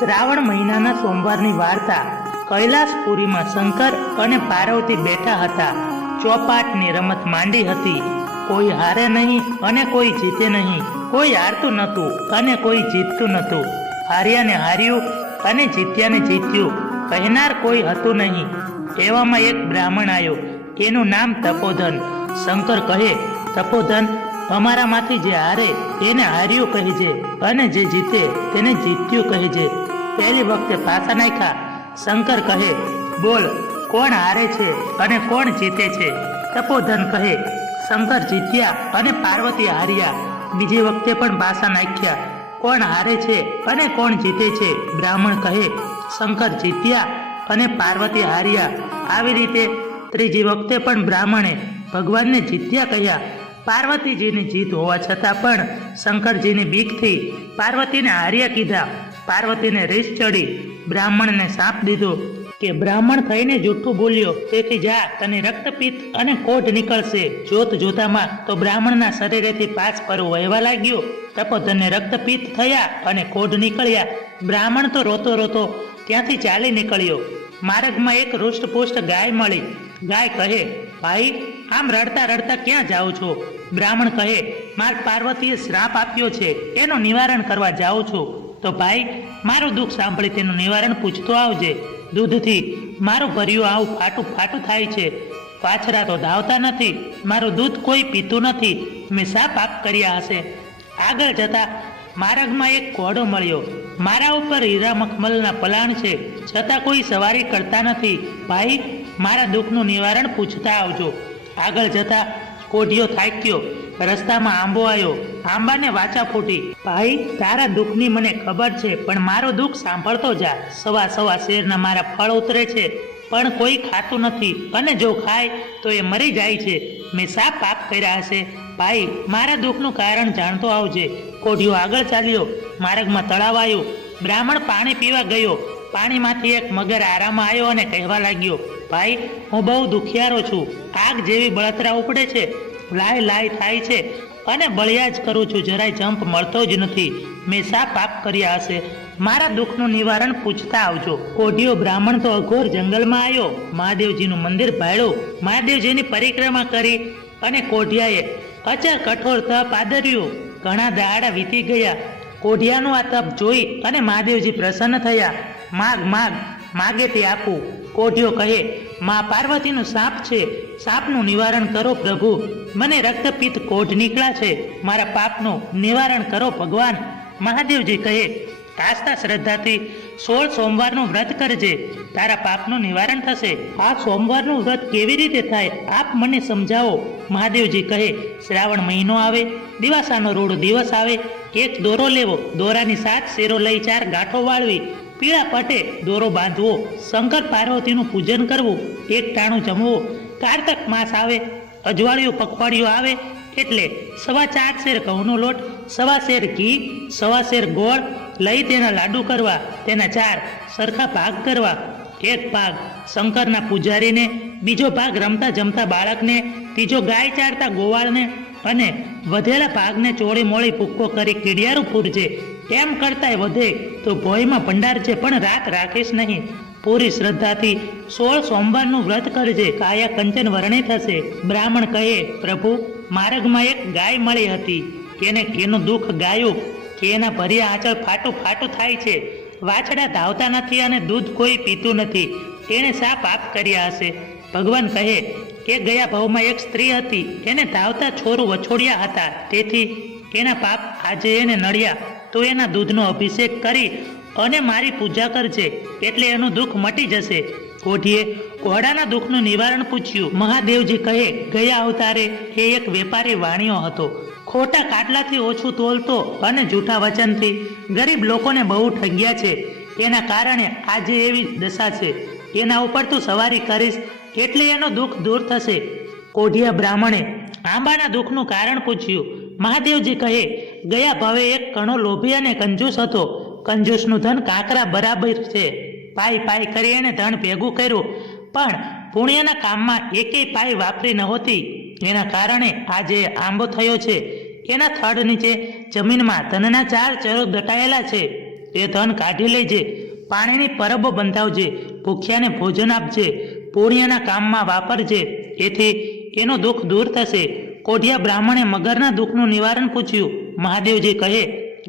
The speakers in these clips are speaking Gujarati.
શ્રાવણ મહિનાના સોમવારની વાર્તા. કૈલાસપુરીમાં શંકર અને પાર્વતી બેઠા હતા. ચોપાટની રમત માંડી હતી. કોઈ હારે નહીં અને કોઈ જીતે નહીં. કોઈ હારતું નહોતું અને કોઈ જીતતું નહોતું. હાર્યાને હાર્યું અને જીત્યાને જીત્યું કહેનાર કોઈ હતું નહીં. એવામાં એક બ્રાહ્મણ આવ્યો. એનું નામ તપોધન. શંકર કહે, તપોધન, અમારામાંથી જે હારે એને હાર્યું કહેજે અને જે જીતે તેને જીત્યું કહેજે. પહેલી વખતે પાછા નાખ્યા. શંકર કહે, બોલ, કોણ હારે છે અને કોણ જીતે છે? તપોધન કહે, શંકર જીત્યા અને પાર્વતી હાર્યા. બીજી વખતે પણ પાછા નાખ્યા. કોણ હારે છે અને કોણ જીતે છે? બ્રાહ્મણ કહે, શંકર જીત્યા અને પાર્વતી હાર્યા. આવી રીતે ત્રીજી વખતે પણ બ્રાહ્મણે ભગવાનને જીત્યા કહ્યા. પાર્વતીજીની જીત હોવા છતાં પણ શંકરજીની બીકથી પાર્વતીને હાર્યા કીધા. પાર્વતીને રીસ ચડી. બ્રાહ્મણને શાપ દીધો કે બ્રાહ્મણ થઈને જૂઠું બોલ્યો, તેથી જા, તને રક્તપિત્ત અને કોઢ નીકળશે. જોત જોતામાં તો બ્રાહ્મણના શરીરેથી 5 પરુ વહેવા લાગ્યો. તપોધનને રક્તપિત્ત થયા અને કોઢ નીકળ્યા. બ્રાહ્મણ તો રોતો રોતો ત્યાંથી ચાલી નીકળ્યો. માર્ગમાં એક હૃષ્ટપુષ્ટ ગાય મળી. ગાય કહે, ભાઈ, આમ રડતા રડતા ક્યાં જાઓ છો? બ્રાહ્મણ કહે, માર પાર્વતીએ શ્રાપ આપ્યો છે, એનું નિવારણ કરવા જાઉં છું. તો ભાઈ, મારું દુઃખ સાંભળી તેનું નિવારણ પૂછતો આવજે. દૂધથી મારું ભર્યું આવું ફાટું ફાટું થાય છે. વાછરા તો ધાવતા નથી. મારું દૂધ કોઈ પીતું નથી. મેં શા પાપ કર્યા હશે? આગળ જતા માર્ગમાં એક ઘોડો મળ્યો. મારા ઉપર હીરા મખમલના પલાણ છે, છતાં કોઈ સવારી કરતા નથી. ભાઈ, મારા દુઃખનું નિવારણ પૂછતા આવજો. આગળ જતા કોઢિયો થાક્યો. રસ્તામાં આંબો આવ્યો. આંબાને વાચા ફૂટી. ભાઈ, તારા દુઃખની મને ખબર છે, પણ મારું દુઃખ સાંભળતો જા. સવા સવા શેરના મારા ફળ ઉતરે છે, પણ કોઈ ખાતું નથી, અને જો ખાય તો એ મરી જાય છે. મેં શા પાપ કર્યા હશે? ભાઈ, મારા દુઃખનું કારણ જાણતો આવજે. કોઢિયો આગળ ચાલ્યો. માર્ગમાં તળાવ આવ્યું. બ્રાહ્મણ પાણી પીવા ગયો. પાણીમાંથી એક મગર આરામાં આવ્યો અને કહેવા લાગ્યો, ભાઈ, હું બહુ દુખિયારો છું. આગ જેવી બળતરા ઉપડે છે, લાય લાય થાય છે, અને બળિયા જ કરું છું. જરાય જંપ મળતો જ નથી. મેં શા પાપ કર્યા હશે? મારા દુઃખનું નિવારણ પૂછતા આવજો. કોઢિયો બ્રાહ્મણ તો અઘોર જંગલમાં આવ્યો. મહાદેવજીનું મંદિર ભાળ્યું. મહાદેવજીની પરિક્રમા કરી અને કોઢિયાએ અચર કઠોર તપ આદર્યું. ઘણા દાડા વીતી ગયા. કોઢિયાનું આ તપ જોઈ અને મહાદેવજી પ્રસન્ન થયા. માગ માગ, માગે તે આપું. કોઢિયો કહે, મા પાર્વતીનું સાપ છે, સાપનું નિવારણ કરો પ્રભુ. મને રક્તપિત્ત કોઢ નીકળ્યા છે, મારા પાપનું નિવારણ કરો ભગવાન. મહાદેવજી કહે, આસ્થા શ્રદ્ધાથી 16 સોમવારનું વ્રત કરજે, તારા પાપનું નિવારણ થશે. આ સોમવારનું વ્રત કેવી રીતે થાય, આપ મને સમજાવો. મહાદેવજી કહે, શ્રાવણ મહિનો આવે, દિવાસાનો રૂડ દિવસ આવે, એક દોરો લેવો, દોરાની 7 શેરો લઈ 4 ગાંઠો વાળવી, પીળા પટે દોરો બાંધવો, શંકર પાર્વતીનું પૂજન કરવું, એક ટાણું જમવું. કારતક માસ આવે, અજવાળિયું પખવાડિયું આવે એટલે 4.25 શેર ઘઉંનો લોટ, 1.25 શેર ઘી, 1.25 શેર ગોળ લઈ તેના લાડુ કરવા. તેના 4 સરખા ભાગ કરવા. એક ભાગ શંકરના પૂજારીને, બીજો ભાગ રમતા જમતા બાળકને, ત્રીજો ગાય ચારતા ગોવાળને, અને વધેલા ભાગને ચોળી મોળી ભૂક્કો કરી કીડિયારું પૂરજે. એમ કરતાંય વધે તો ભોયમાં ભંડાર છે, પણ રાત રાખીશ નહીં. પૂરી શ્રદ્ધાથી 16 સોમવારનું વ્રત કરજે, કાયા કંચન વર્ણે થશે. બ્રાહ્મણ કહે, પ્રભુ, માર્ગમાં એક ગાય મળી હતી. તેને એનું દુઃખ ગાયું કે એના ભર્યા આંચળ ફાટું ફાટું થાય છે. વાછડા ધાવતા નથી અને દૂધ કોઈ પીતું નથી. તેણે શા પાપ કર્યા હશે? ભગવાન કહે કે ગયા ભાવમાં એક સ્ત્રી હતી. એને ધાવતા છોરું વછોડ્યા હતા, તેથી એના પાપ આજે એને નડ્યા. તો એના દૂધનો અભિષેક કરી અને મારી પૂજા કરજે, એટલે એનું દુઃખ મટી જશે. કોઢિયે ઘોડાના દુઃખનું નિવારણ પૂછ્યું. મહાદેવજી કહે, ગયા અવતારે એ એક વેપારી વાણિયો હતો. ખોટા કાટલાથી ઓછું તોલતો અને જૂઠા વચનથી ગરીબ લોકોને બહુ ઠગ્યા છે. એના કારણે આજે એવી દશા છે. એના ઉપર તું સવારી કરીશ એટલે એનો દુઃખ દૂર થશે. કોઢિયા બ્રાહ્મણે આંબાના દુઃખનું કારણ પૂછ્યું. મહાદેવજી કહે, ગયા ભાવે એક ઘણો લોભી અને કંજૂસ હતો. કંજૂસનું ધન કાંકરા બરાબર છે. પાઈ પાઈ કરી એને ધન ભેગું કર્યું, પણ પુણ્યના કામમાં એકેય પાઈ વાપરી નહોતી. એના કારણે આજે આંબો થયો છે. એના થડ નીચે જમીનમાં ધનના 4 ચરો દટાયેલા છે. તે ધન કાઢી લેજે, પાણીની પરબો બંધાવજે, ભૂખ્યાને ભોજન આપજે, પુણ્યના કામમાં વાપરજે, એથી એનું દુઃખ દૂર થશે. કોઢિયા બ્રાહ્મણે મગરના દુઃખનું નિવારણ પૂછ્યું. મહાદેવજી કહે,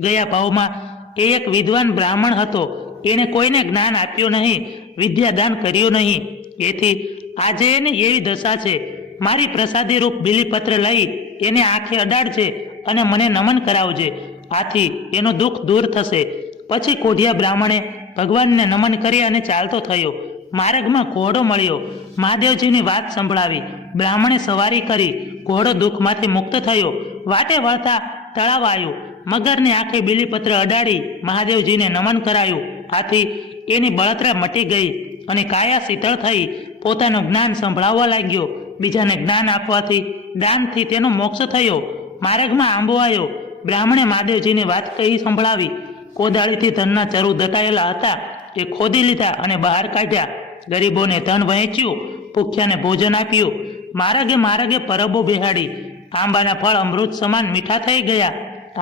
ગયા ભાવમાં એ એક વિદ્વાન બ્રાહ્મણ હતો. એણે કોઈને જ્ઞાન આપ્યું નહીં, વિદ્યાદાન કર્યું નહીં, એથી આજે એને એવી દશા છે. મારી પ્રસાદી રૂપ બીલીપત્ર લઈ એને આંખે અડાડજે અને મને નમન કરાવજે, આથી એનું દુઃખ દૂર થશે. પછી કોઢિયા બ્રાહ્મણે ભગવાનને નમન કરી અને ચાલતો થયો. માર્ગમાં ઘોડો મળ્યો. મહાદેવજીની વાત સંભળાવી. બ્રાહ્મણે સવારી કરી. ઘોડો દુઃખમાંથી મુક્ત થયો. વાટે વળતા તળાવ આવ્યું. મગરની આંખે બીલીપત્ર અડાડી મહાદેવજીને નમન કરાયું. આથી એની બળતરા મટી ગઈ અને કાયા શીતળ થઈ. પોતાનું જ્ઞાન સંભળાવવા લાગ્યો. બીજાને જ્ઞાન આપવાથી, દાનથી તેનો મોક્ષ થયો. માર્ગમાં આંબો આવ્યો. બ્રાહ્મણે મહાદેવજીની વાત કહી સંભળાવી. કોદાળીથી ધનના ચરુ દટાયેલા હતા એ ખોદી લીધા અને બહાર કાઢ્યા. ગરીબોને ધન વહેંચ્યું, ભૂખ્યાને ભોજન આપ્યું. માર્ગે માર્ગે પરબો બેહાડી. આંબાના ફળ અમૃત સમાન મીઠા થઈ ગયા.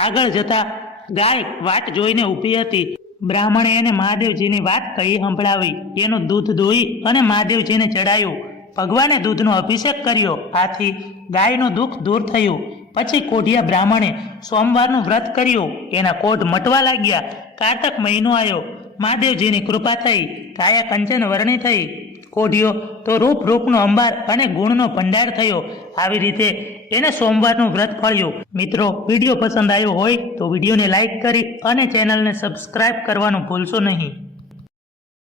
આગળ જતા ગાય વાટ જોઈને ઊભી હતી. બ્રાહ્મણે એને મહાદેવજીની વાત કહી સંભળાવી. એનું દૂધ દોઈ અને મહાદેવજીને ચડાયું. ભગવાને દૂધનો અભિષેક કર્યો. આથી ગાયનું દુઃખ દૂર થયું. પછી કોઢિયા બ્રાહ્મણે સોમવારનું વ્રત કર્યું. એના કોઢ મટવા લાગ્યા. કારતક મહિનો આવ્યો. મહાદેવજીની કૃપા થઈ. કાયા કંચન વર્ણી થઈ. કોઢિયો તો રૂપ રૂપનો અંબાર અને ગુણનો ભંડાર થયો. આવી રીતે એને સોમવારનું વ્રત ફળ્યું. મિત્રો, વિડીયો પસંદ આવ્યો હોય તો વિડીયોને લાઈક કરી અને ચેનલને સબસ્ક્રાઇબ કરવાનું ભૂલશો નહીં.